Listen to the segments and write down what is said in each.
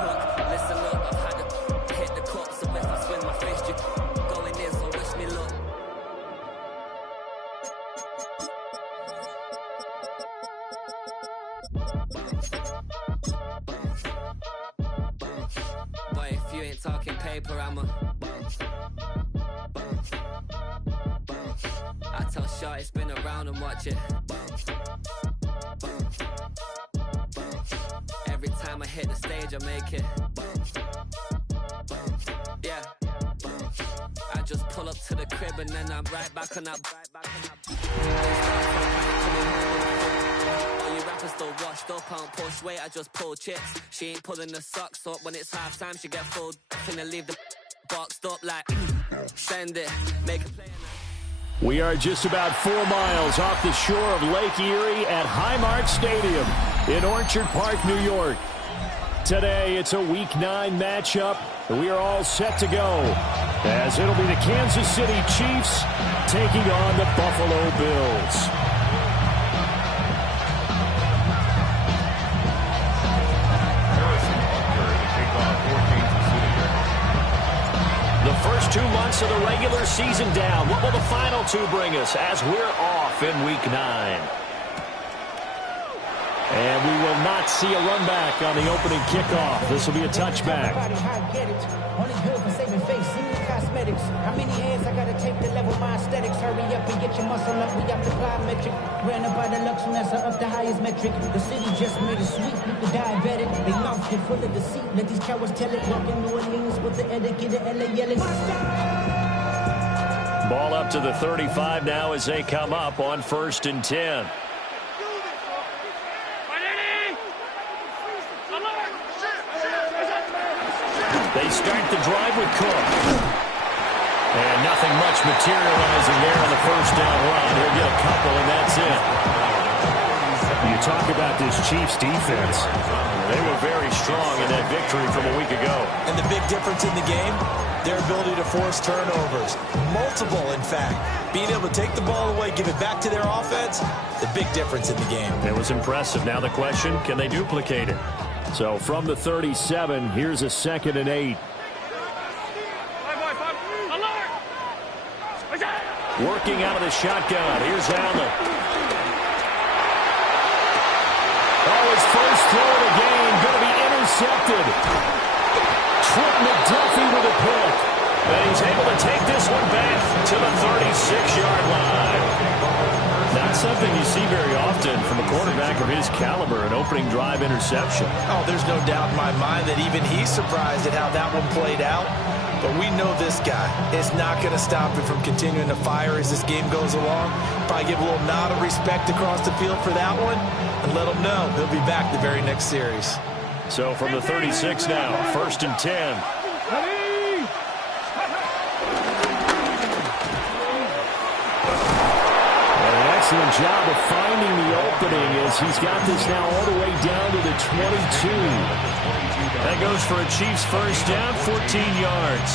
hook. Listen up, I've had to hit the cup, so if I swing my fist, you going in, so wish me luck. Boy, if you ain't talking paper, I tell Shorty spin around and watch it. Every time I hit the stage, I make it. Yeah. I just pull up to the crib and then I'm right back on that. All you rappers still washed up, I don't push weight, I just pull chips. She ain't pulling the socks up when it's half time. She get full and then leave the boxed up like send it, make a play. We are just about 4 miles off the shore of Lake Erie at Highmark Stadium in Orchard Park, New York. Today, it's a Week 9 matchup, and we are all set to go, as it'll be the Kansas City Chiefs taking on the Buffalo Bills. The first 2 months of the regular season down. What will the final 2 bring us as we're off in Week 9? And we will not see a run back on the opening kickoff. This will be a touchback. How many hands I gotta take to level my aesthetics? Hurry up and get your muscle up. We got the plyometric. Ran up by the Lux and that's up the highest metric. The city just made a sweep with the diabetic. They mouth get full of deceit. Let these cowards tell it. Walk in New Orleans with the etiquette of LA yelling. Ball up to the 35 now as they come up on 1st and 10. They start the drive with Cook. And nothing much materializing there on the first down run. He'll get a couple, and that's it. You talk about this Chiefs defense. They were very strong in that victory from a week ago. And the big difference in the game, their ability to force turnovers. Multiple, in fact. Being able to take the ball away, give it back to their offense, the big difference in the game. It was impressive. Now the question, can they duplicate it? So from the 37, here's a 2nd and 8. Working out of the shotgun. Here's Allen. Oh, his first throw of the game going to be intercepted. Trent McDuffie with a pick. And he's able to take this one back to the 36-yard line. Not something you see very often from a quarterback of his caliber, an opening drive interception. Oh, there's no doubt in my mind that even he's surprised at how that one played out. But we know this guy is not going to stop him from continuing to fire as this game goes along. Probably give a little nod of respect across the field for that one and let him know he'll be back the very next series. So from the 36 now, 1st and 10. Excellent job of finding the opening as he's got this now all the way down to the 22. That goes for a Chiefs first down, 14 yards.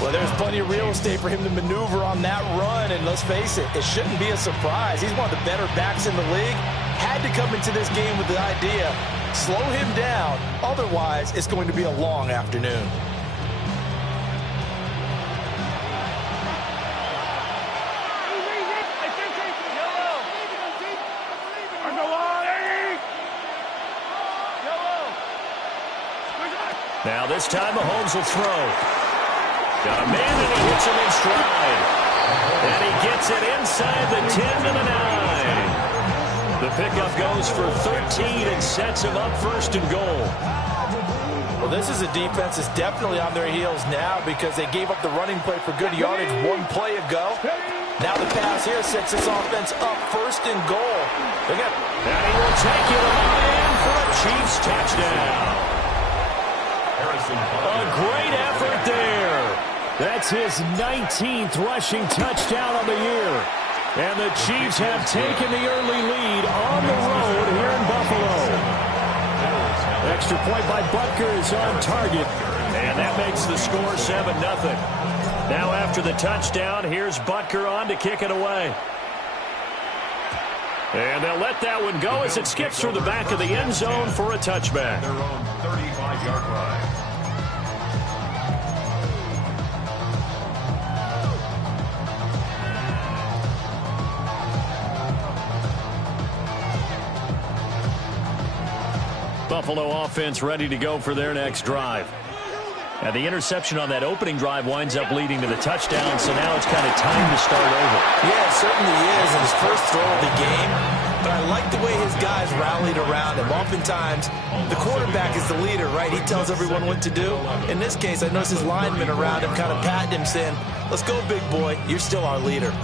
Well, there's plenty of real estate for him to maneuver on that run, and let's face it, it shouldn't be a surprise. He's one of the better backs in the league. Had to come into this game with the idea, slow him down, otherwise it's going to be a long afternoon. Now this time Mahomes will throw. Got a man and he hits him in stride. And he gets it inside the 10 to the 9. The pickup goes for 13 and sets him up 1st and goal. Well, this is a defense that's definitely on their heels now because they gave up the running play for good yardage 1 play ago. Now the pass here sets this offense up 1st and goal. And he will take it all in for a Chiefs touchdown. A great effort there. That's his 19th rushing touchdown of the year. And the Chiefs have taken the early lead on the road here in Buffalo. Extra point by Butker is on target. And that makes the score 7-0. Now after the touchdown, here's Butker on to kick it away. And they'll let that one go as it skips through the back of the end zone for a touchback. Their own 35-yard Buffalo offense ready to go for their next drive. Now, the interception on that opening drive winds up leading to the touchdown, so now it's kind of time to start over. Yeah, it certainly is, in his first throw of the game. But I like the way his guys rallied around him. Oftentimes, the quarterback is the leader, right? He tells everyone what to do. In this case, I noticed his linemen around him kind of patting him, saying, "Let's go, big boy. You're still our leader."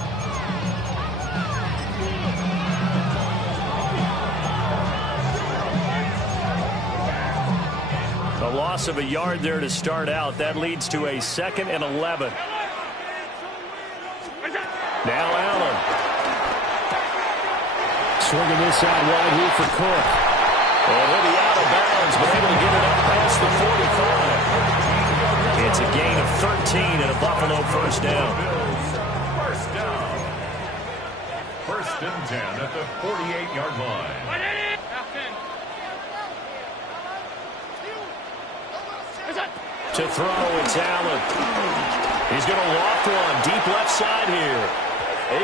A loss of a yard there to start out. That leads to a 2nd and 11. Now Allen. Swinging this out wide here for Cook. And he'll be out of bounds, but able to get it up past the 45. It's a gain of 13 and a Buffalo first down. First down. 1st and 10 at the 48-yard line. To throw, it's Allen. He's going to loft one deep left side here.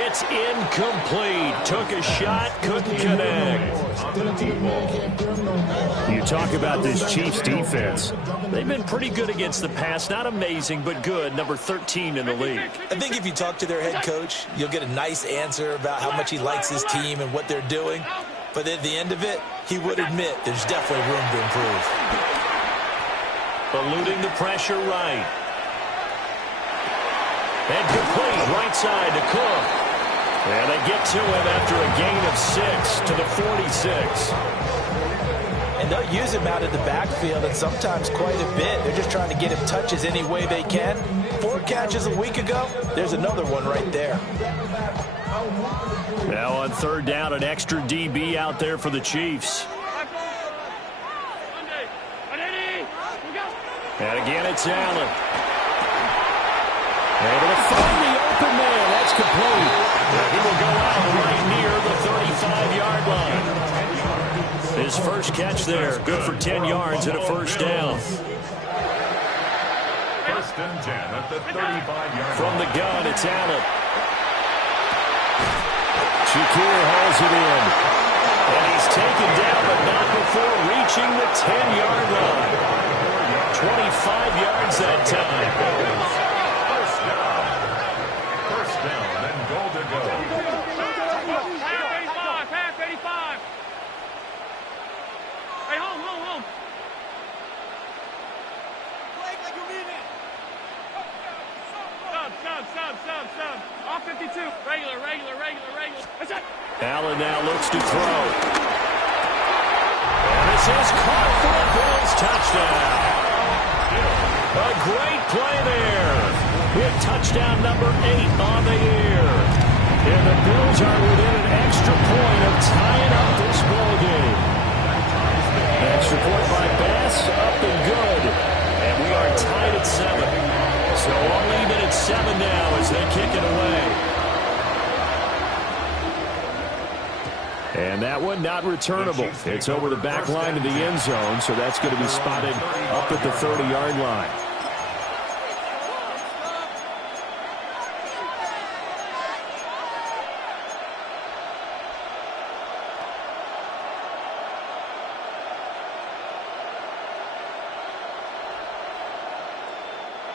It's incomplete. Took a shot, couldn't connect. You talk about this Chiefs defense. They've been pretty good against the pass. Not amazing, but good. Number 13 in the league. I think if you talk to their head coach, you'll get a nice answer about how much he likes his team and what they're doing. But at the end of it, he would admit there's definitely room to improve. Eluding the pressure right. And complete right side to Cook. And they get to him after a gain of 6 to the 46. And they'll use him out of the backfield, and sometimes quite a bit. They're just trying to get him touches any way they can. 4 catches a week ago. There's another one right there. Now on 3rd down, an extra DB out there for the Chiefs. And again, it's Allen. Able to find the open man. That's complete. And he will go out right near the 35-yard line. His first catch there. Good for 10 yards and a first down. 1st and 10 at the 35-yard line. From the gun, it's Allen. Shakir hauls it in. And he's taken down, but not before reaching the 10-yard line. 25 yards that time. First down and goal to go. Half 85. Hey, home. Play like you mean it. Sub. Off 52. Regular. That's it. Allen now looks to throw. And this is caught for a Bills touchdown. A great play there. With touchdown number 8 on the year. And the Bills are within an extra point of tying up this ball game. Extra point by Bass, up and good. And we are tied at 7. So all even at 7 now as they kick it away. And that one not returnable. It's over the back line of the end zone, so that's going to be spotted up at the 30-yard line.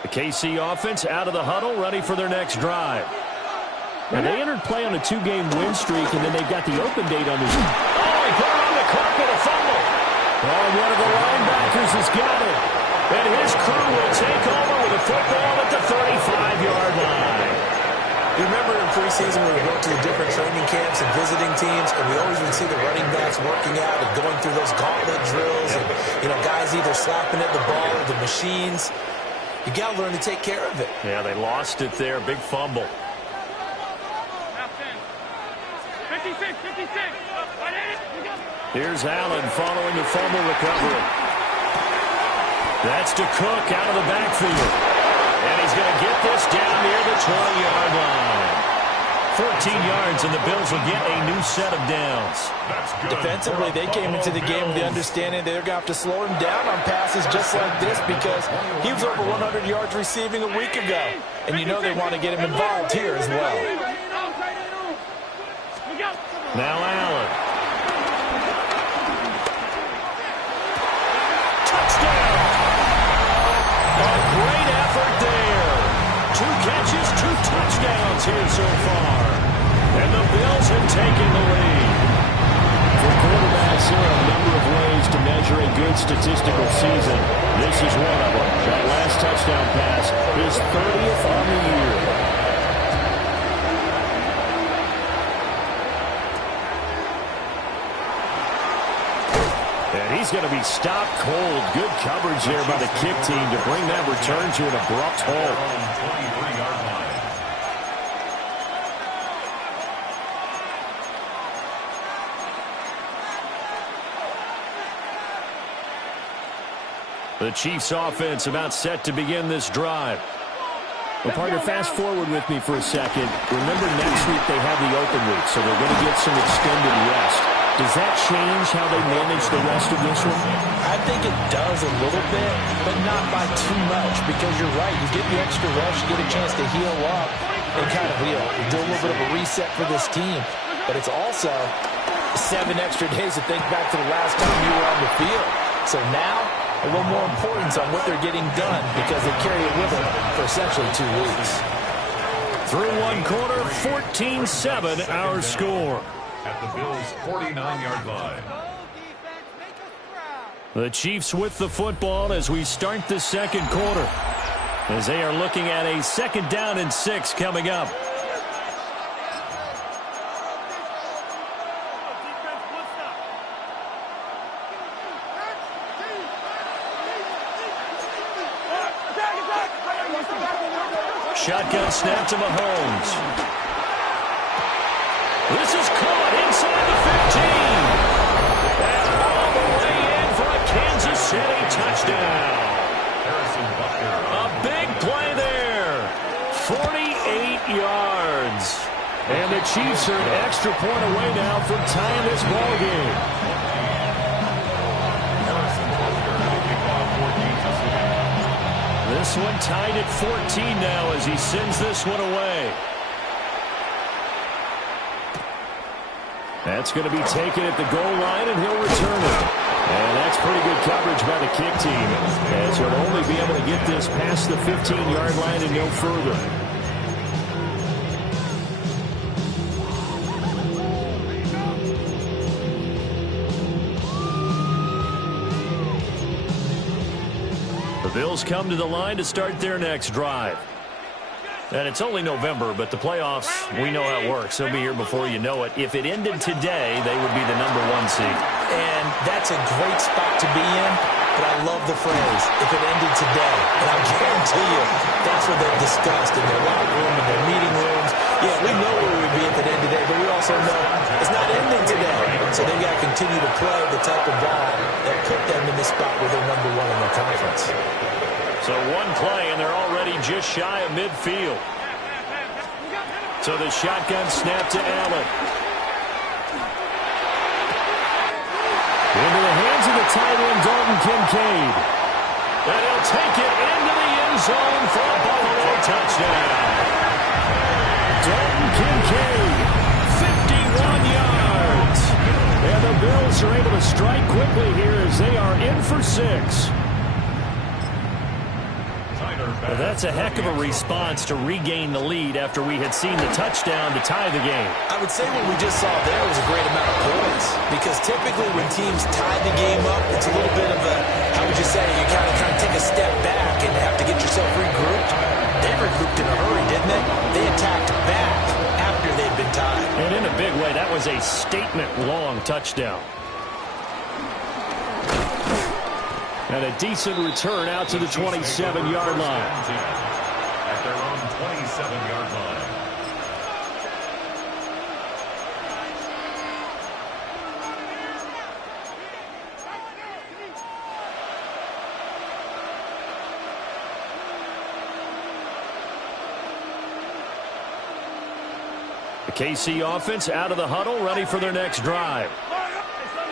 The KC offense out of the huddle, ready for their next drive. And they entered play on a 2-game win streak, and then they've got the open date on this. Oh, he put it on the carpet, a fumble. Oh, one of the linebackers has got it. And his crew will take over with a football at the 35-yard line. You remember in preseason when we went to the different training camps and visiting teams, and we always would see the running backs working out and going through those gauntlet drills, and, guys either slapping at the ball or the machines. You got to learn to take care of it. Yeah, they lost it there. Big fumble. 56. Here's Allen following the fumble recovery. That's to Cook out of the backfield. And he's going to get this down near the 20-yard line. 14 yards, and the Bills will get a new set of downs. Defensively, they came into the game with the understanding they're going to have to slow him down on passes just like this because he was over 100 yards receiving a week ago. And they want to get him involved here as well. Now Allen. 2 catches, 2 touchdowns here so far. And the Bills have taken the lead. For quarterbacks, there are a number of ways to measure a good statistical season. This is one of them. That last touchdown pass is 30th on the year. And he's going to be stopped cold. Good coverage there by the kick team to bring that return to an abrupt halt. 23-yard line. The Chiefs offense about set to begin this drive. Well, partner, fast forward with me for a second. Remember, next week they have the open week, so they're going to get some extended rest. Does that change how they manage the rest of this one? I think it does a little bit, but not by too much, because you're right. You get the extra rest, you get a chance to heal up and kind of do a little bit of a reset for this team. But it's also 7 extra days to think back to the last time you were on the field. So now, a little more importance on what they're getting done because they carry it with them for essentially 2 weeks. Through one quarter, 14-7 our score. At the Bills' 49-yard line. The Chiefs with the football as we start the second quarter, as they are looking at a 2nd down and 6 coming up. Shotgun snap to Mahomes. This is caught inside the 15. And all the way in for a Kansas City touchdown. A big play there. 48 yards. And the Chiefs are an extra point away now from tying this ball game. This one tied at 14 now as he sends this one away. That's going to be taken at the goal line, and he'll return it. And that's pretty good coverage by the kick team, as he'll only be able to get this past the 15-yard line and no further. The Bills come to the line to start their next drive. And it's only November, but the playoffs, we know how it works. They'll be here before you know it. If it ended today, they would be the #1 seed. And that's a great spot to be in, but I love the phrase, if it ended today. And I guarantee you, that's what they've discussed in their locker room, in their meeting rooms. Yeah, we know where we would be if it ended today, but we also know it's not ending today. So they've got to continue to play the type of ball that put them in the spot where they're #1 in their conference. So one play, and they're already just shy of midfield. So the shotgun snap to Allen. Into the hands of the tight end, Dalton Kincaid. And he'll take it into the end zone for a Buffalo touchdown. Dalton Kincaid, 51 yards. And the Bills are able to strike quickly here as they are in for 6. Well, that's a heck of a response to regain the lead after we had seen the touchdown to tie the game. I would say what we just saw there was a great amount of points, because typically when teams tie the game up, it's a little bit of a, how would you say, you kind of take a step back and have to get yourself regrouped. They regrouped in a hurry, didn't they? They attacked back after they'd been tied. And in a big way, that was a statement-long touchdown. And a decent return out to the 27-yard line. At their own 27-yard line. The KC offense out of the huddle, ready for their next drive.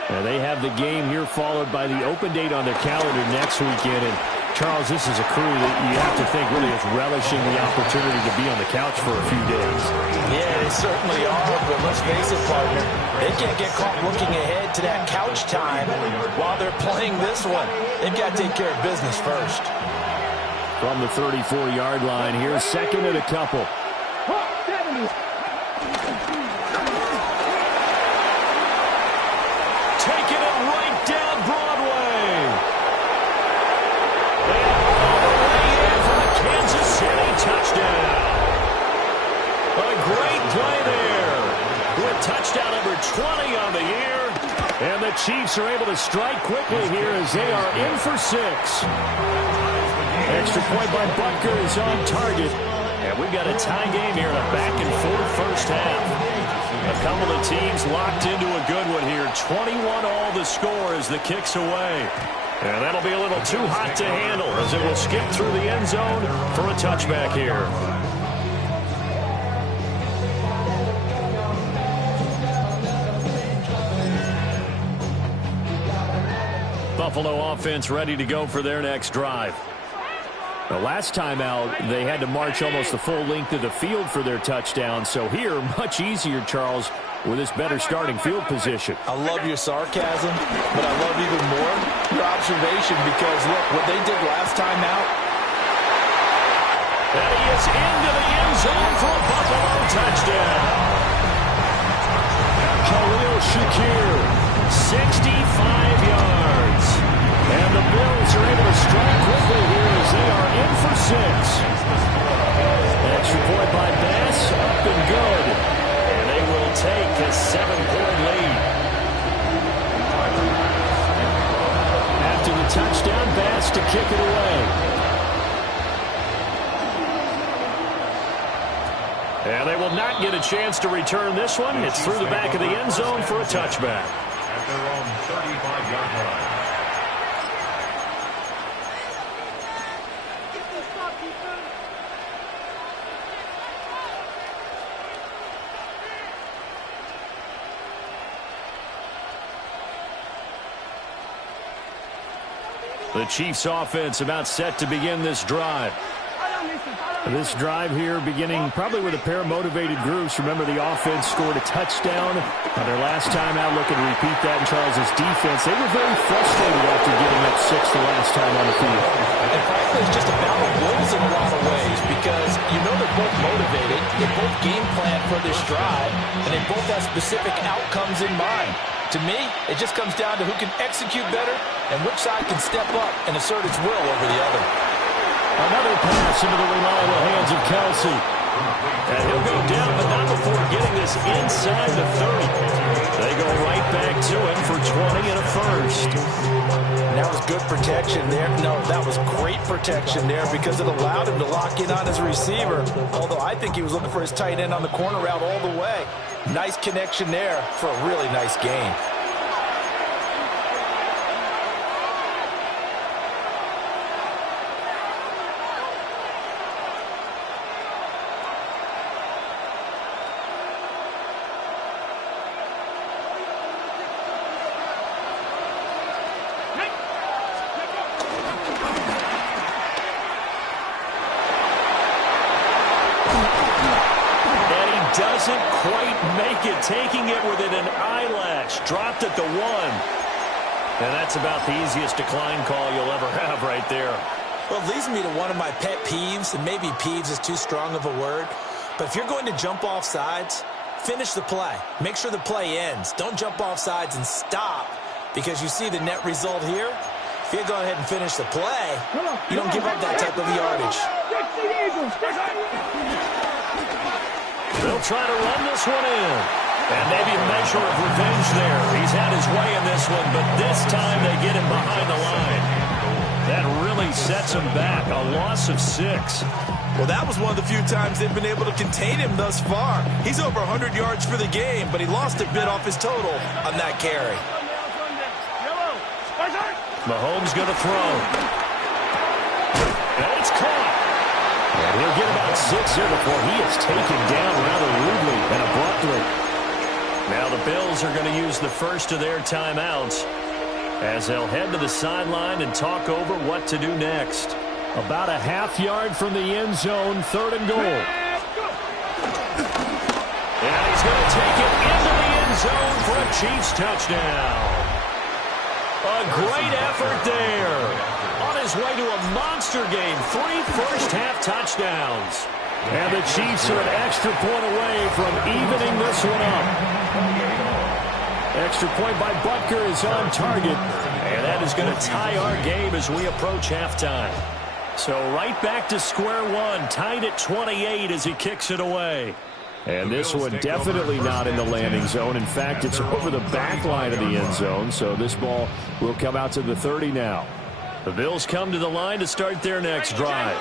And they have the game here followed by the open date on their calendar next weekend. And, Charles, this is a crew that you have to think really is relishing the opportunity to be on the couch for a few days. Yeah, they certainly are, but let's face it, partner. They can't get caught looking ahead to that couch time while they're playing this one. They've got to take care of business first. from the 34-yard line here. Second and a couple. Taking it right down Broadway. And all the way in for the Kansas City touchdown. A great play there with touchdown number 20 on the year. And the Chiefs are able to strike quickly here as they are in for 6. Extra point by Butker is on target. And we've got a tie game here in a back-and-forth first half. A couple of teams locked into a good one here. 21-all the score as the kick's away. And that'll be a little too hot to handle as it will skip through the end zone for a touchback here. Buffalo offense ready to go for their next drive. The last time out, they had to march almost the full length of the field for their touchdown. So here, much easier, Charles, with this better starting field position. I love your sarcasm, but I love even more your observation because, look, what they did last time out. And he is into the end zone for a Buffalo touchdown. Khalil Shakir, 65 yards. And the Bills are able to strike quickly here as they are in for 6. Extra point by Bass, up and good. And they will take a 7-point lead. After the touchdown, Bass to kick it away. And they will not get a chance to return this one. It's through the back of the end zone for a touchback. At their own 35-yard line. The Chiefs offense about set to begin this drive. This drive here beginning probably with a pair of motivated groups. Remember, the offense scored a touchdown on their last time out. Looking to repeat that in Charles's defense. They were very frustrated after giving up 6 the last time on the field. And frankly, it's just about the Wolves in a lot of ways because you know they're both motivated. They both game plan for this drive, and they both have specific outcomes in mind. To me, it just comes down to who can execute better and which side can step up and assert its will over the other. Another pass into the reliable hands of Kelsey. And he'll go down, but not before getting this inside the 30. They go right back to him for 20 and a first. And that was good protection there. No, that was great protection there because it allowed him to lock in on his receiver. Although I think he was looking for his tight end on the corner route all the way. Nice connection there for a really nice gain. Doesn't quite make it, taking it within an eyelash. Dropped at the 1. And that's about the easiest decline call you'll ever have right there. Well, it leads me to one of my pet peeves, and maybe peeves is too strong of a word. But if you're going to jump off sides, finish the play. Make sure the play ends. Don't jump off sides and stop because you see the net result here. If you go ahead and finish the play, you don't give up that type of yardage. They'll try to run this one in. And maybe a measure of revenge there. He's had his way in this one, but this time they get him behind the line. That really sets him back. A loss of 6. Well, that was one of the few times they've been able to contain him thus far. He's over 100 yards for the game, but he lost a bit off his total on that carry. Mahomes going to throw. And it's caught. And he'll get about 6 here before he is taken down rather rudely and abruptly. Now the Bills are going to use the first of their timeouts as they'll head to the sideline and talk over what to do next. About a half yard from the end zone, 3rd and goal. And he's going to take it into the end zone for a Chiefs touchdown. A great effort there. On his his way to a monster game. 3 first-half touchdowns. And the Chiefs are an extra point away from evening this one up. Extra point by Butker is on target. And that is going to tie our game as we approach halftime. So right back to square one, tied at 28 as he kicks it away. And this one definitely not in the landing zone. In fact, it's over the back line of the end zone. So this ball will come out to the 30 now. The Bills come to the line to start their next drive.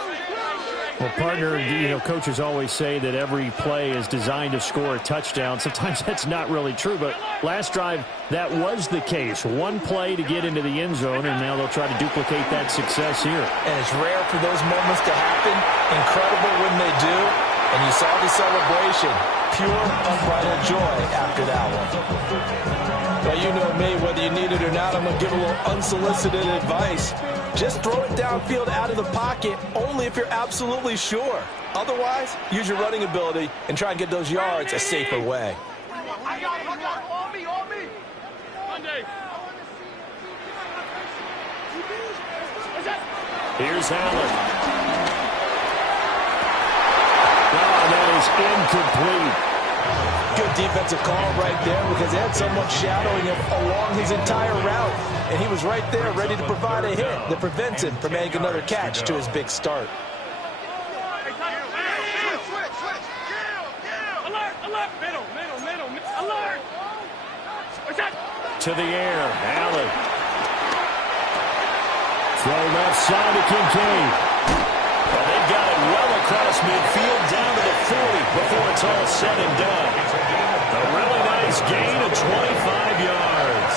Well, partner, coaches always say that every play is designed to score a touchdown. Sometimes that's not really true, but last drive, that was the case. One play to get into the end zone, and now they'll try to duplicate that success here. And it's rare for those moments to happen. Incredible when they do. And you saw the celebration. Pure, unbridled joy after that one. Well, you know me, whether you need it or not, I'm going to give a little unsolicited advice. Just throw it downfield out of the pocket only if you're absolutely sure. Otherwise, use your running ability and try and get those yards a safer way. I got it. On me. Monday. Here's Allen. Oh, that is incomplete. Good defensive call right there because they had someone shadowing him along his entire route. And he was right there ready to provide a hit that prevents him from making another catch to his big start. Alert. Middle. Alert. To the air, Allen. Throw left side to Kincaid. Well, they've got it well across midfield down to the 40 before it's all said and done. A really nice gain of 25 yards.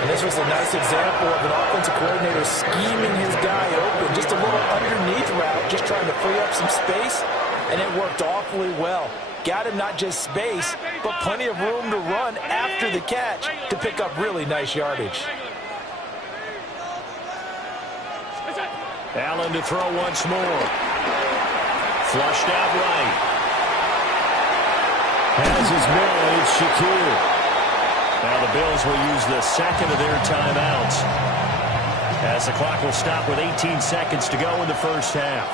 And this was a nice example of an offensive coordinator scheming his guy open. Just a little underneath route, just trying to free up some space, and it worked awfully well. Got him not just space, but plenty of room to run after the catch to pick up really nice yardage. Allen to throw once more. Flushed out right. Has his man, it's Shakir. Now the Bills will use the second of their timeouts as the clock will stop with 18 seconds to go in the first half.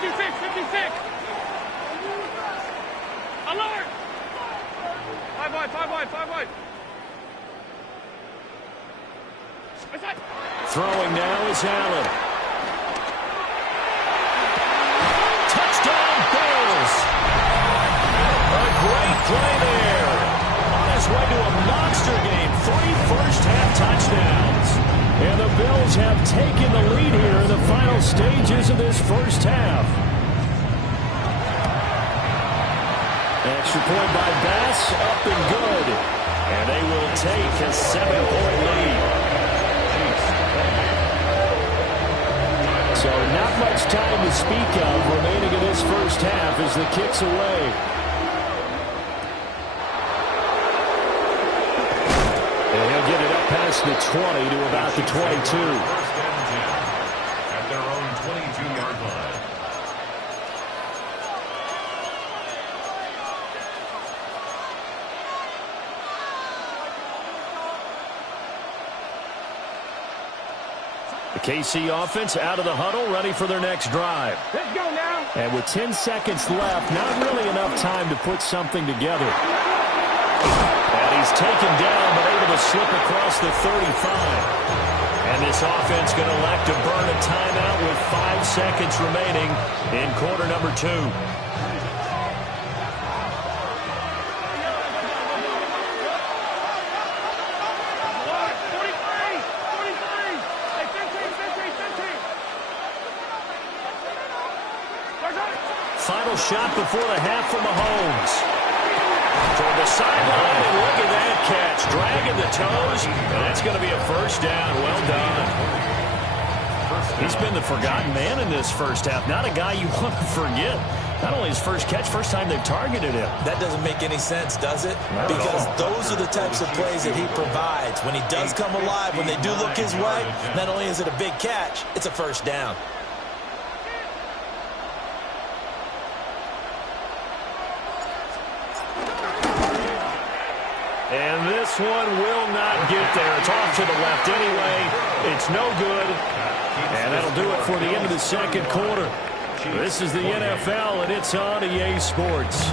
56. Alert. 5 wide. Throwing now is Allen. Touchdown Bills. A great play there. On his way to a monster game. 3 first-half touchdowns. And the Bills have taken the lead here in the final stages of this first half. Extra point by Bass, up and good. And they will take a 7-point lead. So not much time to speak of remaining in this first half as the kick's away. And he'll get it up past the 20 to about the 22. At their own 22-yard line. The KC offense out of the huddle, ready for their next drive. Let's go now. And with 10 seconds left, not really enough time to put something together. And he's taken down, but able to slip across the 35. And this offense going to elect to burn a timeout with 5 seconds remaining in quarter number 2. Final shot before the half from Mahomes. Toward the sideline, and look at that catch. Dragging the toes, and that's going to be a first down. Well done. He's been the forgotten man in this first half. Not a guy you want to forget. Not only his first catch, first time they've targeted him. That doesn't make any sense, does it? Because those are the types of plays that he provides. When he does come alive, when they do look his way, not only is it a big catch, it's a first down. And this one will not get there. It's off to the left anyway. It's no good. And that'll do it for the end of the second quarter. This is the NFL, and it's on EA Sports.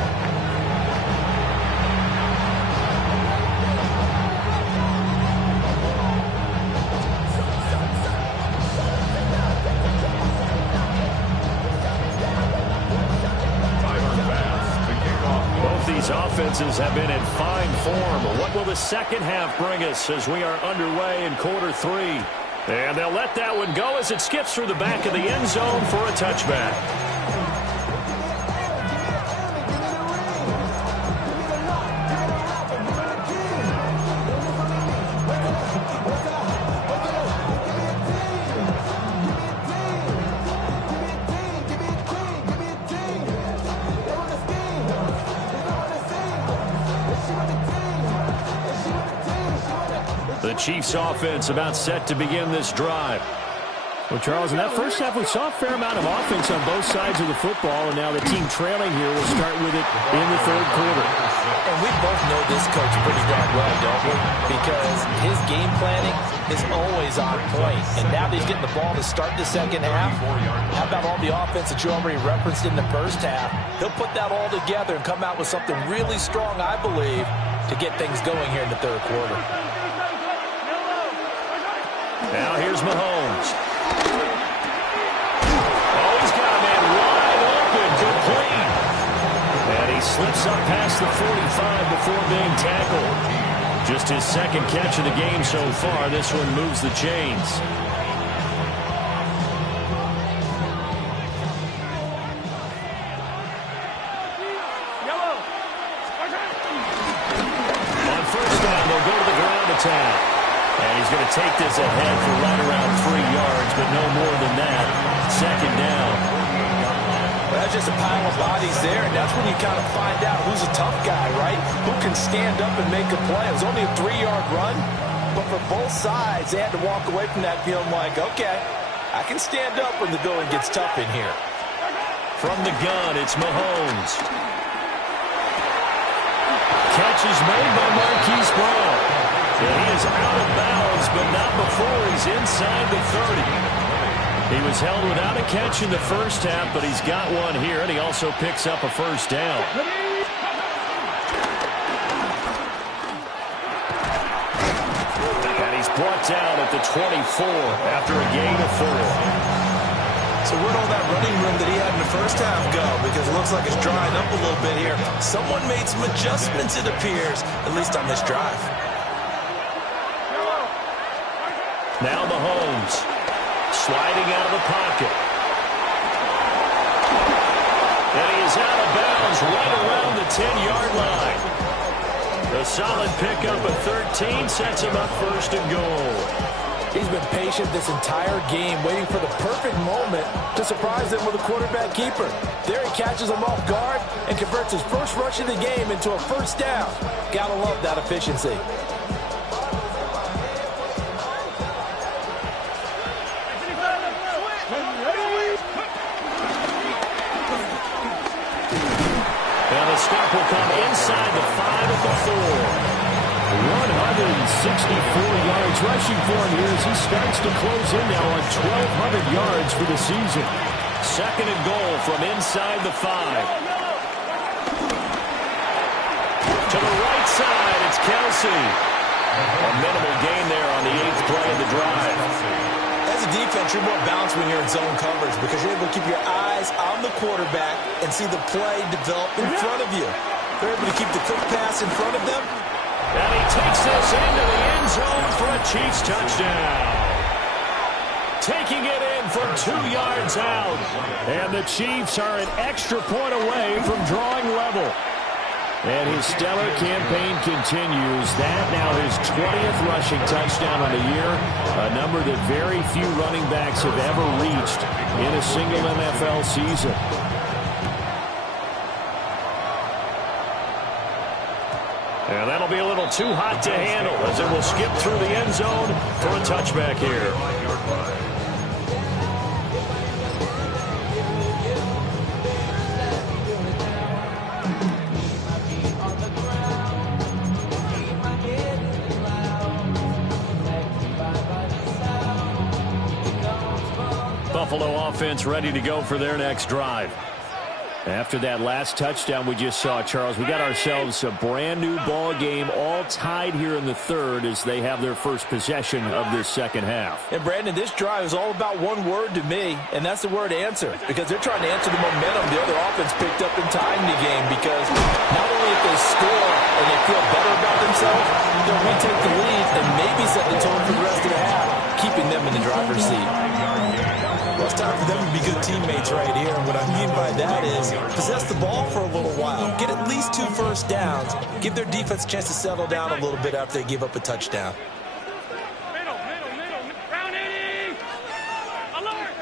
These offenses have been in fine form. What will the second half bring us as we are underway in quarter three? And they'll let that one go as it skips through the back of the end zone for a touchback. The Chiefs offense about set to begin this drive. Well, Charles, in that first half, we saw a fair amount of offense on both sides of the football, and now the team trailing here will start with it in the third quarter. And we both know this coach pretty darn well, don't we? Because his game planning is always on point. And now that he's getting the ball to start the second half, how about all the offense that you already referenced in the first half? He'll put that all together and come out with something really strong, I believe, to get things going here in the third quarter. Now here's Mahomes. Oh, he's got a man wide open, complete. And he slips up past the 45 before being tackled. Just his second catch of the game so far. This one moves the chains. On first down, they'll go to the ground attack. And he's going to take this ahead for right around 3 yards, but no more than that. Second down. Well, that's just a pile of bodies there, and that's when you kind of find out who's a tough guy, right? Who can stand up and make a play. It was only a 3-yard run, but for both sides, they had to walk away from that feeling like, okay, I can stand up when the going gets tough in here. From the gun, it's Mahomes. Catch is made by Marquise Brown. And he is out of bounds, but not before he's inside the 30. He was held without a catch in the first half, but he's got one here, and he also picks up a first down. And he's brought down at the 24 after a gain of 4. So where'd all that running room that he had in the first half go? Because it looks like it's drying up a little bit here. Someone made some adjustments, it appears, at least on this drive. Now Mahomes sliding out of the pocket. And he is out of bounds right around the 10-yard line. A solid pickup of 13 sets him up first and goal. He's been patient this entire game, waiting for the perfect moment to surprise them with a quarterback keeper. There he catches him off guard and converts his first rush of the game into a first down. Gotta love that efficiency. Stop will come inside the 5 at the 4. 164 yards rushing for him here as he starts to close in now on 1,200 yards for the season. Second and goal from inside the 5. To the right side, it's Kelsey. A minimal gain there on the 8th play of the drive. As a defense, you're more balanced when you're in zone coverage because you're able to keep your eyes on the quarterback and see the play develop in front of you. They're able to keep the quick pass in front of them. And he takes this into the end zone for a Chiefs touchdown. Taking it in from 2 yards out. And the Chiefs are an extra point away from drawing level. And his stellar campaign continues. That now his 20th rushing touchdown on the year, a number that very few running backs have ever reached in a single NFL season. And that'll be a little too hot to handle as it will skip through the end zone for a touchback here. Buffalo offense ready to go for their next drive. After that last touchdown we just saw, Charles, we got ourselves a brand-new ball game, all tied here in the third as they have their first possession of this second half. And, Brandon, this drive is all about one word to me, and that's the word answer, because they're trying to answer the momentum the other offense picked up in tying the game, because not only if they score and they feel better about themselves, they'll retake the lead and maybe set the tone for the rest of the half, keeping them in the driver's seat. Well, it's time for them to be good teammates right here. And what I mean by that is possess the ball for a little while. Get at least 2 first downs. Give their defense a chance to settle down a little bit after they give up a touchdown. Middle. Round 80. Alert.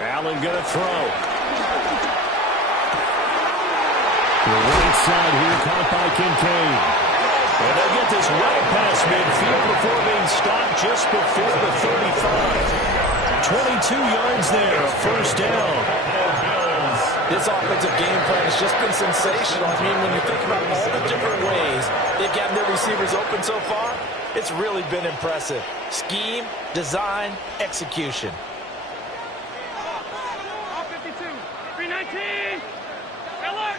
Allen going to throw. The right side here caught by Kincaid. And they'll get this right past midfield before being stopped just before the 35. 22 yards there, first down. This offensive game plan has just been sensational. I mean, when you think about all the different ways they've gotten their receivers open so far, it's really been impressive. Scheme, design, execution. 52. 319. Alert.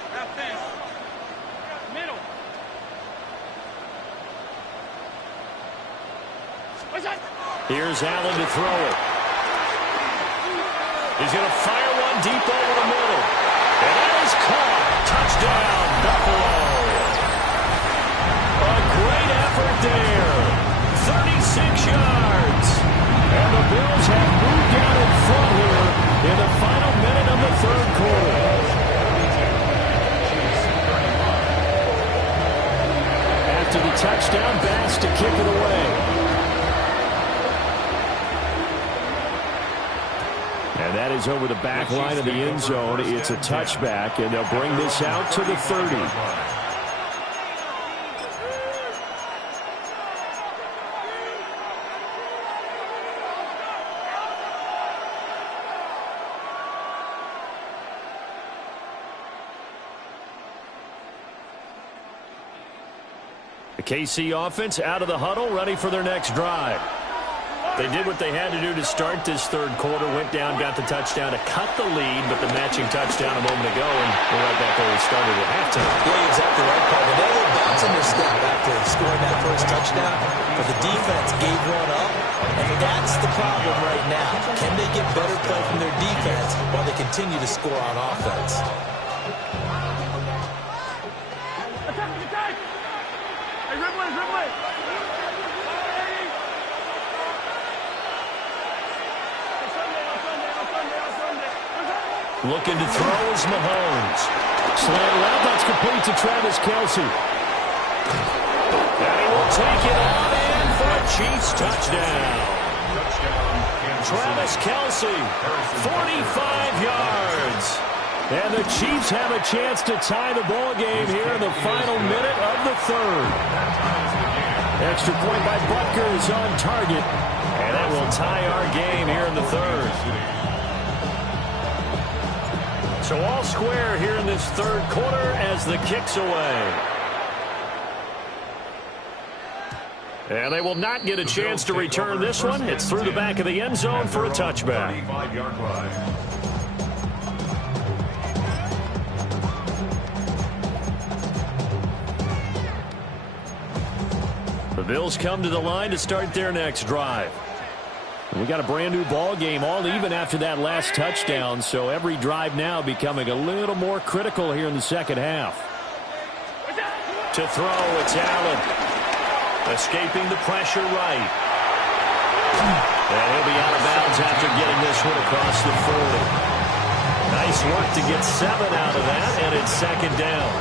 Middle. Here's Allen to throw it. He's going to fire one deep over the middle. And that is caught. Touchdown, Buffalo. A great effort there. 36 yards. And the Bills have moved down in front here in the final minute of the third quarter. After the touchdown, Bass to kick it away. And that is over the back line of the end zone. It's a touchback, and they'll bring this out to the 30. The KC offense out of the huddle, ready for their next drive. They did what they had to do to start this third quarter, went down, got the touchdown to cut the lead, but the matching touchdown a moment ago, and we're right back where we started at halftime. Yeah, you're exactly right, Paul. They had a little bounce in their step after scoring that first touchdown, but the defense gave one up, and that's the problem right now. Can they get better play from their defense while they continue to score on offense? Attack! Hey, Ridley! Looking to throw is Mahomes. Slant route, that's complete to Travis Kelce. And he will take it on in for a Chiefs touchdown. Travis Kelce, 45 yards. And the Chiefs have a chance to tie the ball game here in the final minute of the third. Extra point by Butker is on target. And that will tie our game here in the third. So all square here in this third quarter as the kick's away. And they will not get a chance to return this one. It's through the back of the end zone for a touchback. The Bills come to the line to start their next drive. We got a brand new ball game, all even after that last touchdown, so every drive now becoming a little more critical here in the second half. To throw, it's Allen. Escaping the pressure right. And he'll be out of bounds after getting this one across the 40. Nice work to get 7 out of that, and it's second down.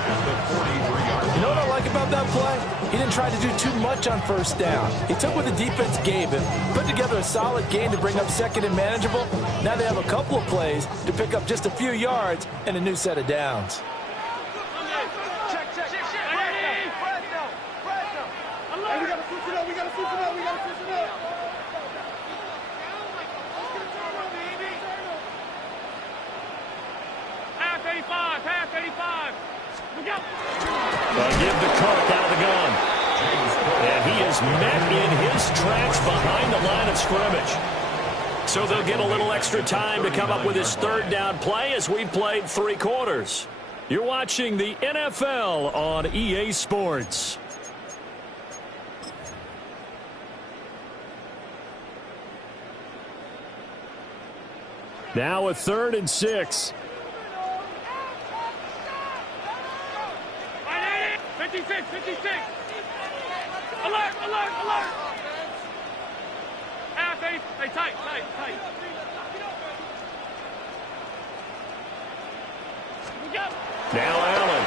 You know what I like about that play? He didn't try to do too much on first down. He took what the defense gave him, put together a solid game to bring up second and manageable. Now they have a couple of plays to pick up just a few yards and a new set of downs. They'll give the Cook out of the gun. And he is is met in his tracks behind the line of scrimmage. So they'll get a little extra time to come up with his third down play as we played 3 quarters. You're watching the NFL on EA Sports. Now a 3rd and 6. 56, 56. Alert, alert, alert. Hey, tight. Now Allen.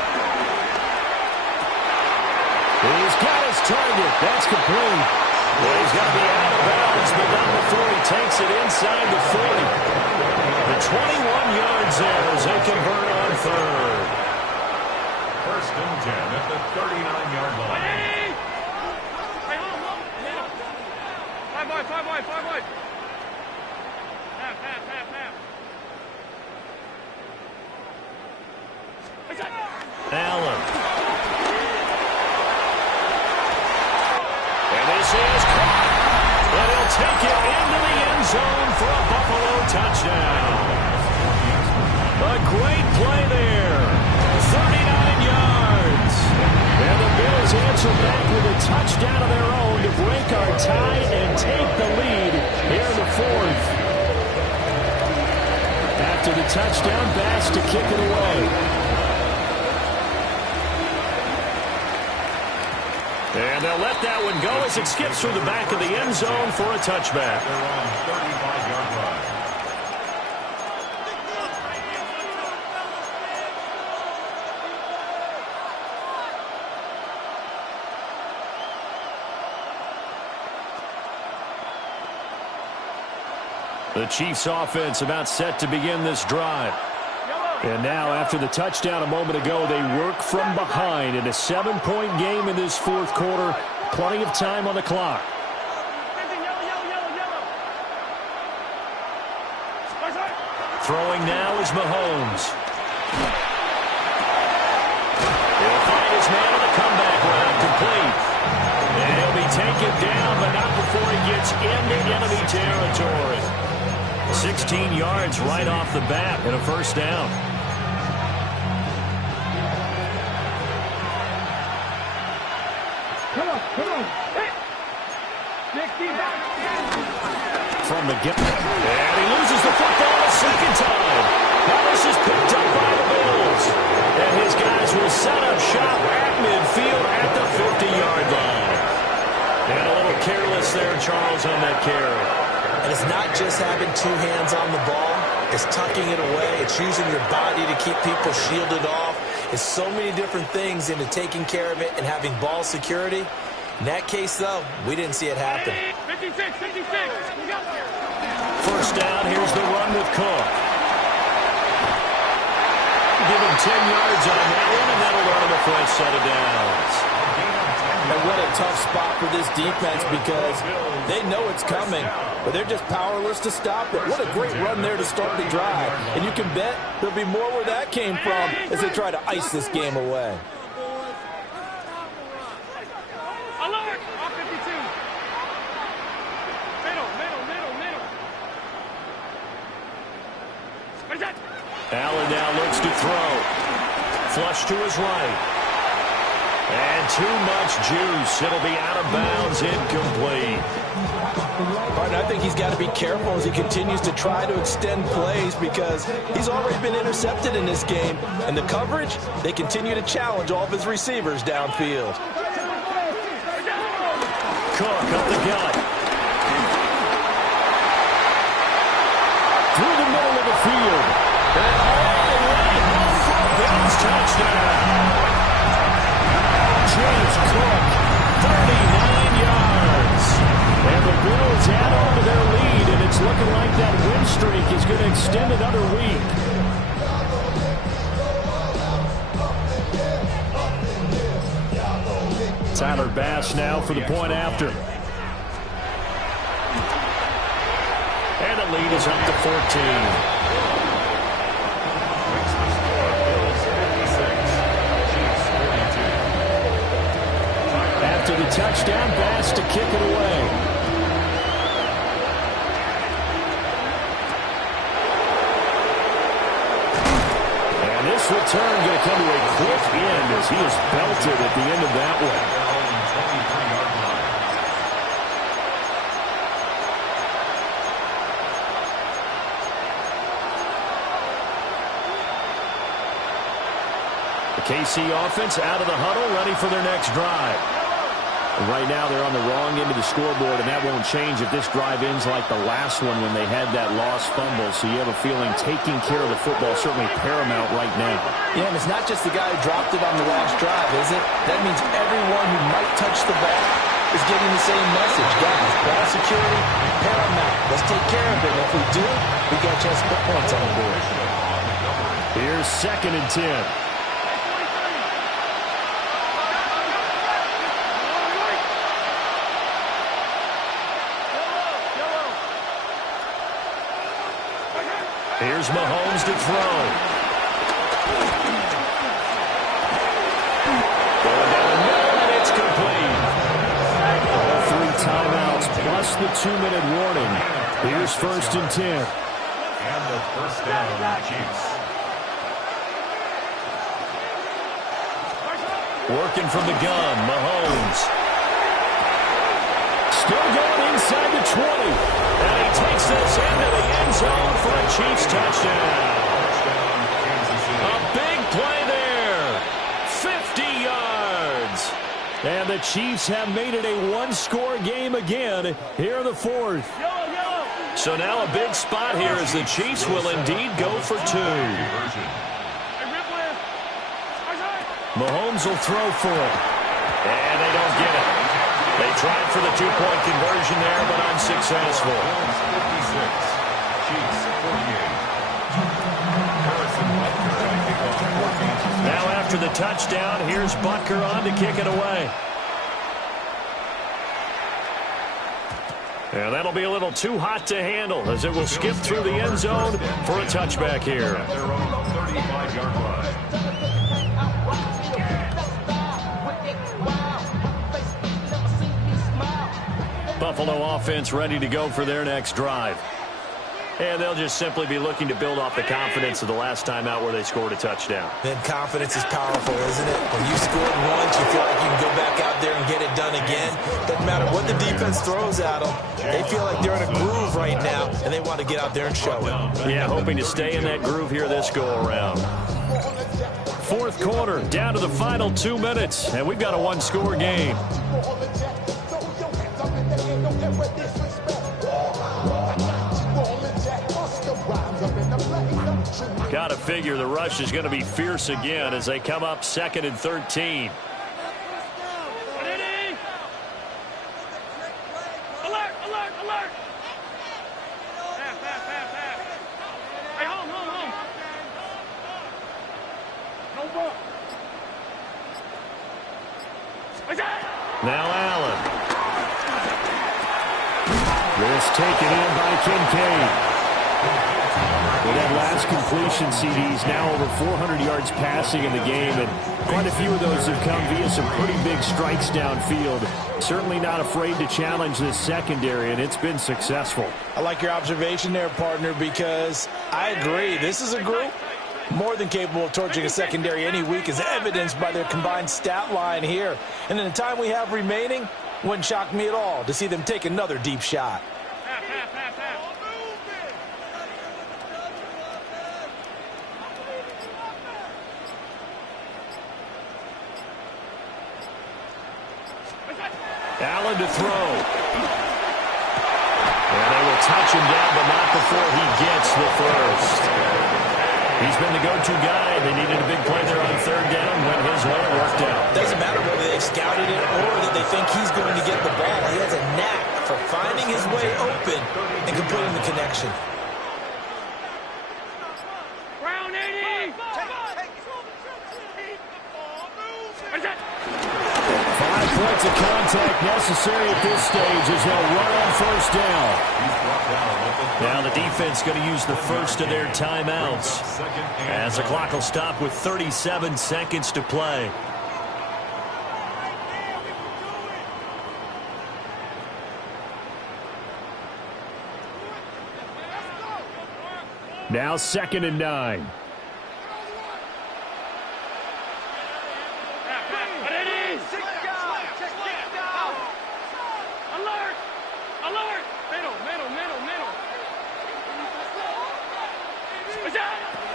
He's got his target. That's complete. Well, he's got to be out of bounds, but not before he takes it inside the 40. The 21 yards there as they convert on 3rd. 1st and 10 at the 39-yard line. Hey, hold. 5 wide. Half. Allen. And this is caught. But he'll take it into the end zone for a Buffalo touchdown. A great play there. 39 yards. And the Bills answer back with a touchdown of their own to break our tie and take the lead here in the 4th. After the touchdown, Bass to kick it away. And they'll let that one go as it skips through the back of the end zone for a touchback. They're on 35-yard line. The Chiefs offense about set to begin this drive. And now, after the touchdown a moment ago, they work from behind in a 7-point game in this 4th quarter. Plenty of time on the clock. Throwing now is Mahomes. He'll find his man on the comeback route, complete. And he'll be taken down, but not before he gets into enemy territory. 16 yards right off the bat and a 1st down. Come on. Hey. From the get, and he loses the football a 2nd time. Now this is picked up by the Bills. And his guys will set up shop at midfield at the 50-yard line. And a little careless there, Charles, on that carry. And it's not just having 2 hands on the ball. It's tucking it away. It's using your body to keep people shielded off. It's so many different things into taking care of it and having ball security. In that case, though, we didn't see it happen. 56. 1st down, here's the run with Cook. Give him 10 yards on that one, and that'll run him a fresh set of downs. And what a tough spot for this defense because they know it's coming, but they're just powerless to stop it. What a great run there to start the drive. And you can bet there'll be more where that came from as they try to ice this game away. Alert! Off 52. Middle. Allen now looks to throw. Flush to his right. And too much juice. It'll be out of bounds, incomplete. Martin, I think he's got to be careful as he continues to try to extend plays because he's already been intercepted in this game. And the coverage, they continue to challenge all of his receivers downfield. Cook up the gut. Through the middle of the field. And all the way home for a Bills touchdown. James Cook, 39 yards. And the Bills add on to their lead, and it's looking like that win streak is going to extend another week. Tyler Bass now for the point after. And the lead is up to 14. after the touchdown pass to kick it away. And this return going to come to a quick end as he is belted at the end of that one. KC offense out of the huddle, ready for their next drive. And right now they're on the wrong end of the scoreboard, and that won't change if this drive ends like the last one when they had that lost fumble. So you have a feeling taking care of the football is certainly paramount right now. Yeah, and it's not just the guy who dropped it on the last drive, is it? That means everyone who might touch the ball is getting the same message. Guys, ball security, paramount. Let's take care of it. If we do, we got a chance to put points on the board. Here's 2nd and 10. Here's Mahomes to throw. Going down the middle, and it's complete. All 3 timeouts plus the 2-minute warning. Here's 1st and 10. And the first down of the Chiefs. Working from the gun, Mahomes. Still going inside the 20. And he takes this into the end zone for a Chiefs touchdown. A big play there. 50 yards. And the Chiefs have made it a one-score game again here in the 4th. So now a big spot here as the Chiefs will indeed go for 2. Mahomes will throw for it. And they don't get it. They tried for the 2-point conversion there, but unsuccessful. 56, Chiefs 48. Now after the touchdown, here's Butker on to kick it away. And that'll be a little too hot to handle as it will skip through the end zone for a touchback here. At their own 35-yard line. Buffalo offense ready to go for their next drive. And they'll just simply be looking to build off the confidence of the last time out where they scored a touchdown. Then confidence is powerful, isn't it? When you scored once, you feel like you can go back out there and get it done again. Doesn't matter what the defense throws at them. They feel like they're in a groove right now, and they want to get out there and show it. Yeah, hoping to stay in that groove here this go-around. 4th quarter, down to the final 2 minutes, and we've got a one-score game. Got to figure the rush is going to be fierce again as they come up 2nd and 13. Alert, alert, alert! Pass, pass, pass, pass. Hey, home, home, home. No ball. Now Allen. This taken in by Kincaid. With that last completion, CDs now over 400 yards passing in the game, and quite a few of those have come via some pretty big strikes downfield. Certainly not afraid to challenge this secondary, and it's been successful. I like your observation there, partner, because I agree. This is a group more than capable of torching a secondary any week, as evidenced by their combined stat line here. And in the time we have remaining, wouldn't shock me at all to see them take another deep shot. Allen to throw. And they will touch him down, but not before he gets the first. He's been the go-to guy. They needed a big play there on 3rd down when his way worked out. Doesn't matter whether they scouted it or that they think he's going to get the ball. He has a knack for finding his way open and completing the connection. Round 80! 5 points of contact necessary at this stage as they'll run on 1st down. Now the defense going to use the first of their timeouts as the clock will stop with 37 seconds to play. Now 2nd and 9.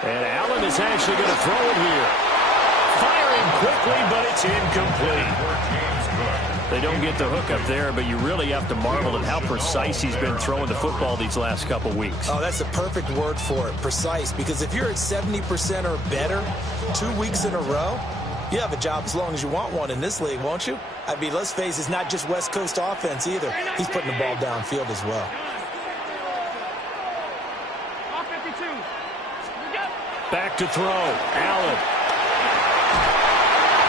And Allen is actually going to throw it here. Firing quickly, but it's incomplete. They don't get the hook up there, but you really have to marvel at how precise he's been throwing the football these last couple weeks. Oh, that's the perfect word for it, precise. Because if you're at 70% or better 2 weeks in a row, you have a job as long as you want one in this league, won't you? I mean, let's face it, it's not just West Coast offense either. He's putting the ball downfield as well. Back to throw. Allen.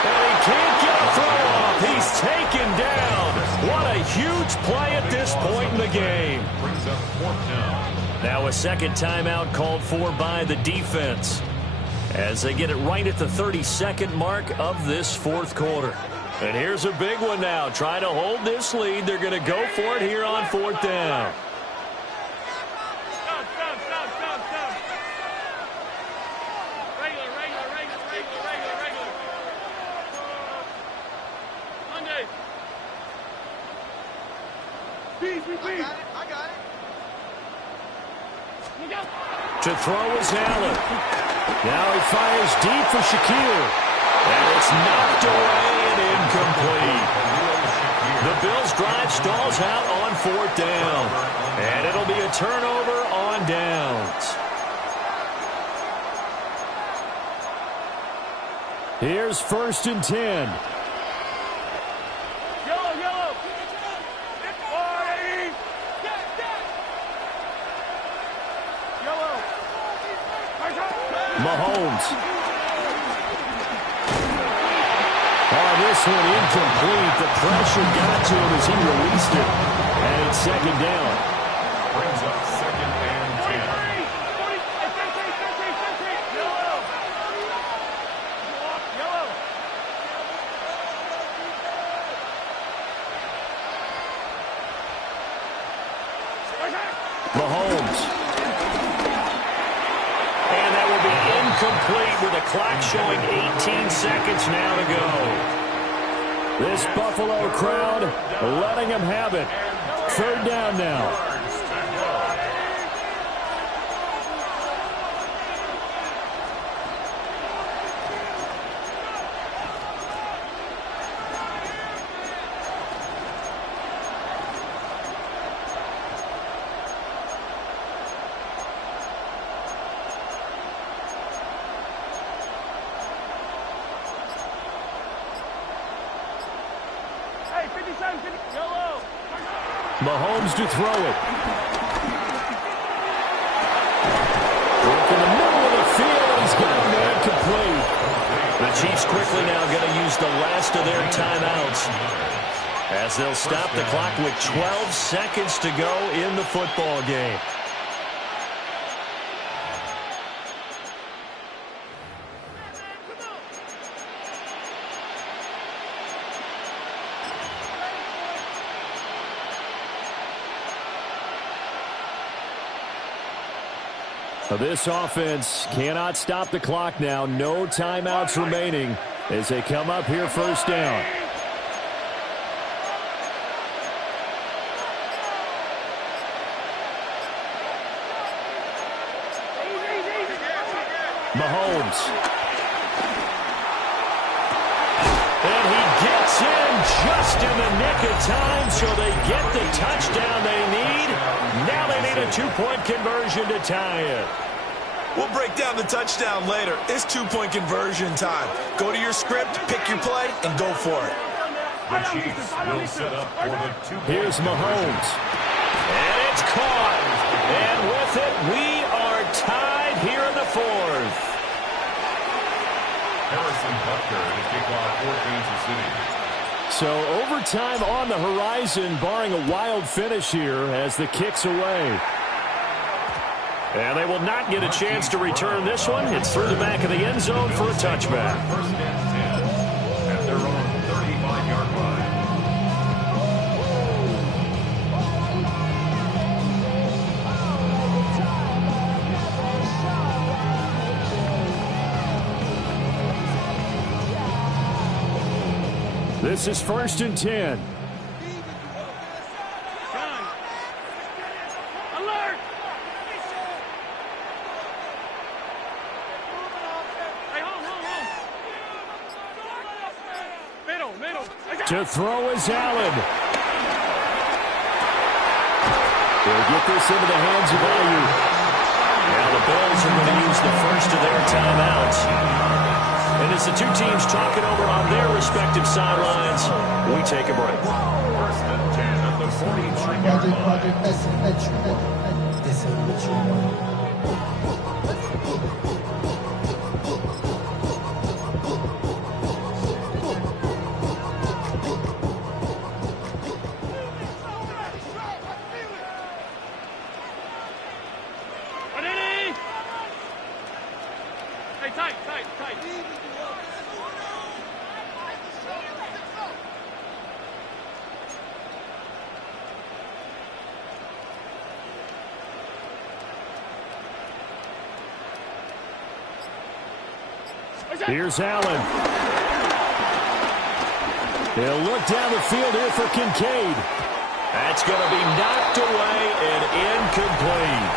And he can't get a throw off. He's taken down. What a huge play at this point in the game. Now a second timeout called for by the defense as they get it right at the 32nd mark of this fourth quarter. And here's a big one now. Trying to hold this lead. They're going to go for it here on 4th down. To throw is Allen. Now he fires deep for Shaquille. And it's knocked away and incomplete. The Bills' drive stalls out on 4th down. And it'll be a turnover on downs. Here's 1st and 10. Mahomes. Oh, this one incomplete. The pressure got to him as he released it. And it's 2nd down. Brings up 2nd and 10. Mahomes. Complete with a clock showing 18 seconds now to go. This Buffalo crowd letting them have it. 3rd down now. Mahomes to throw it. Broke in the middle of the field, and he's got it incomplete. The Chiefs quickly now going to use the last of their timeouts as they'll stop the clock with 12 seconds to go in the football game. This offense cannot stop the clock now. No timeouts remaining as they come up here 1st down. Mahomes. And he gets in just in the nick of time, so they get the touchdown they need. Now they need a 2-point conversion to tie it. We'll break down the touchdown later. It's 2-point conversion time. Go to your script, pick your play, and go for it. The Chiefs will set up for the 2-point. Here's Mahomes. And it's caught. And with it, we are tied here in the 4th. Harrison Butker to kick off for Kansas City. So overtime on the horizon, barring a wild finish here as the kick's away. And they will not get a chance to return this one. It's through the back of the end zone for a touchback. 1st and 10 at their own 35-yard line. This is 1st and 10. Alert! Hey, home. Middle. To throw is Allen. They'll get this into the hands of Ayuk. Now the Bills are going to use the first of their timeouts. And as the two teams talking over on their respective sidelines, we take a break. 1st and 10 at the 43-yard line. Tight. Here's Allen. They'll look down the field here for Kincaid. That's going to be knocked away and incomplete.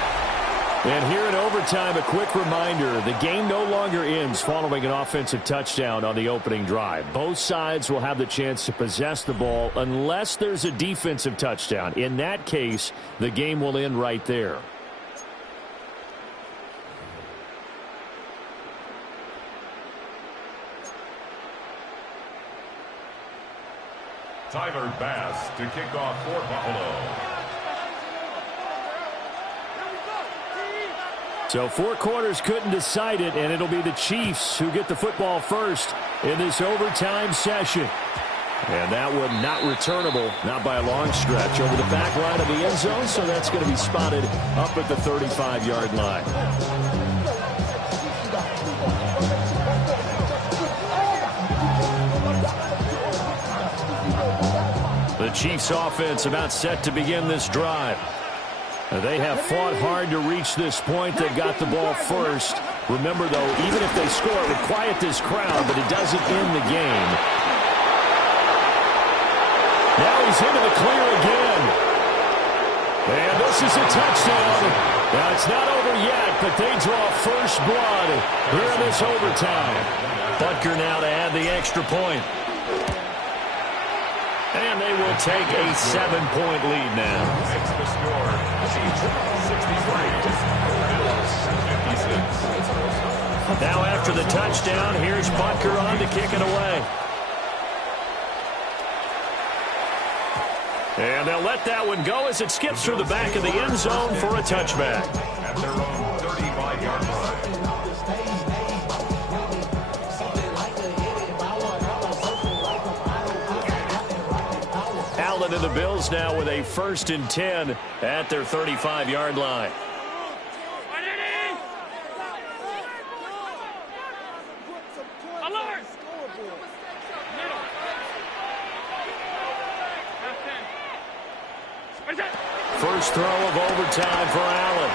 And here in overtime, a quick reminder, the game no longer ends following an offensive touchdown on the opening drive. Both sides will have the chance to possess the ball unless there's a defensive touchdown. In that case, the game will end right there. Tyler Bass to kick off for Buffalo. So 4 quarters couldn't decide it, and it'll be the Chiefs who get the football first in this overtime session. And that one not returnable, not by a long stretch, over the back line of the end zone, so that's going to be spotted up at the 35-yard line. The Chiefs offense about set to begin this drive. They have fought hard to reach this point. They've got the ball first. Remember, though, even if they score, it would quiet this crowd, but it doesn't end the game. Now he's into the clear again. And this is a touchdown. Now, it's not over yet, but they draw first blood here in this overtime. Butker now to add the extra point. And they will take a 7-point lead now. Makes the score. Chiefs 63. Bills 56. Now after the touchdown, here's Butker on to kick it away. And they'll let that one go as it skips through the back of the end zone for a touchback. At their own 35-yard line. Allen and the Bills now with a 1st and 10 at their 35-yard line. Alert! First throw of overtime for Allen.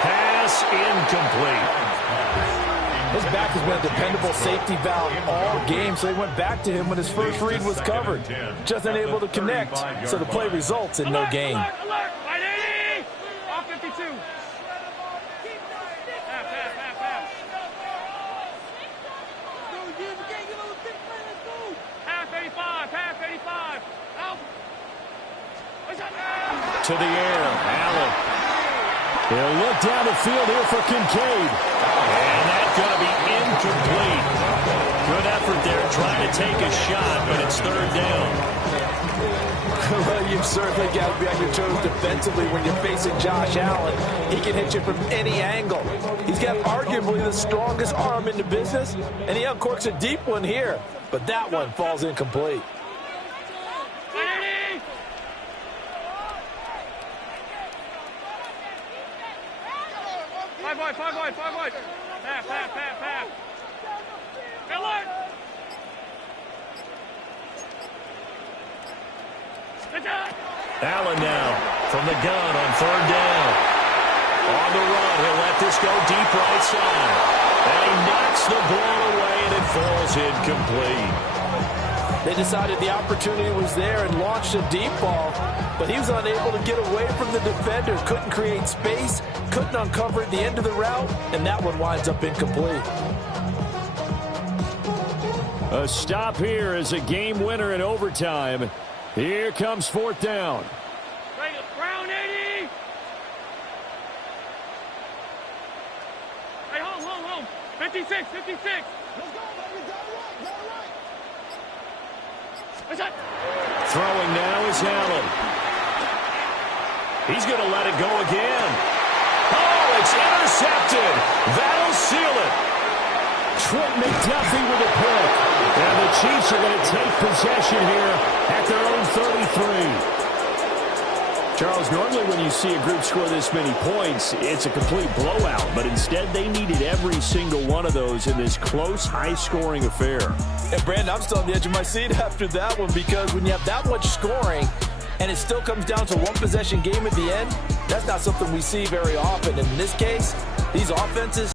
Pass incomplete. His back has been a dependable safety valve all game, so they went back to him when his first read was covered. Just unable to connect, so the play results in no gain. Alert! Off 52. Pass 35. Out. To the air, Allen. He'll look down the field here for Kincaid. And that's going to be incomplete. Good effort there, trying to take a shot, but it's 3rd down. Well, you've certainly got to be on your toes defensively when you're facing Josh Allen. He can hit you from any angle. He's got arguably the strongest arm in the business, and he uncorks a deep one here. But that one falls incomplete. Five wide. Pass. Alert! Allen now from the gun on 3rd down. On the run, he'll let this go deep right side. And he knocks the ball away, and it falls incomplete. They decided the opportunity was there and launched a deep ball, but he was unable to get away from the defender, couldn't create space, couldn't uncover at the end of the route, and that one winds up incomplete. A stop here is a game winner in overtime. Here comes fourth down. Brown 80. Hey, home. 56. Let's go, baby. Got it right. What's that? Throwing now is Allen. He's going to let it go again. Oh, it's intercepted. That'll seal it. Trent McDuffie with a pick. And the Chiefs are going to take possession here at their own 33. Charles, normally when you see a group score this many points, it's a complete blowout. But instead, they needed every single one of those in this close, high-scoring affair. And, Brandon, I'm still on the edge of my seat after that one because when you have that much scoring and it still comes down to one-possession game at the end, that's not something we see very often. And in this case, these offenses